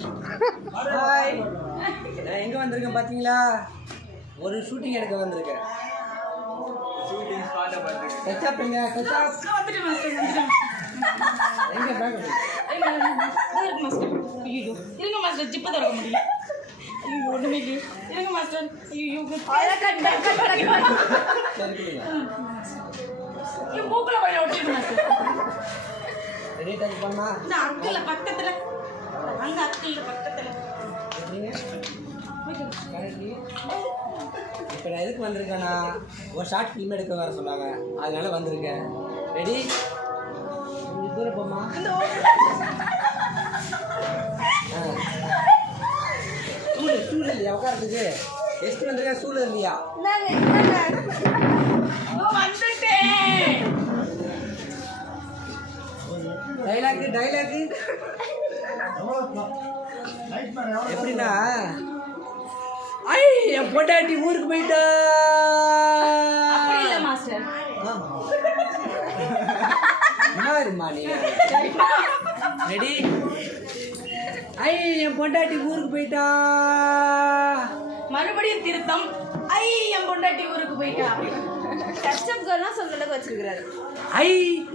Hi, நான் எங்கே வந்திருக்கேன் பார்த்தீங்களா? ஒரு ஷூட்டிங் எடுக்க வந்திருக்கேன். கச்சாப் எங்க? கச்சாப் எங்க? பேக் ஐயோ இருங்க மாஸ்டர், ஜிப்பை திறக்க முடியல. ஐயோ ஒன்றுமே இல்லை. இருங்க மாஸ்டர். ஐயோ மூக்கில் வழியில் ஒட்டிடுங்க மாஸ்டர். ரெடி டச் பண்ணா இந்த அங்கிள் பக்கத்தில், அங்கே அங்கிள் பக்கத்தில். இப்போ நான் எதுக்கு வந்திருக்கேன்னா, ஒரு ஷார்ட் ஃபிலிம் எடுக்க வர சொன்னாங்க, அதனால வந்திருக்கேன். ரெடி? கொஞ்சம் தூரம் போமா. ஸ்டூல் இல்லையா உட்காரத்துக்கு? எஸ்ட் வந்திருக்கேன், ஸ்டூல் இல்லையா? டைலாக்கு எப்படின்னா, ஐ என் பொண்டாட்டி ஊருக்கு போயிட்டா. மாஸ்டர் என்னமா நீ? ரெடி? ஐ என் பொண்டாட்டி ஊருக்கு போயிட்டா. மறுபடியும் திருத்தம். ஐ என் பொண்டாட்டி ஊருக்கு போயிட்டா. கஷ்டம் சொல்லலாம் சொல்றதுக்கு வச்சிருக்கிறாரு. ஐ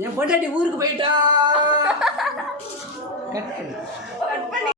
என் பொண்டாட்டி ஊருக்கு போயிட்டா. கட் பண்ணி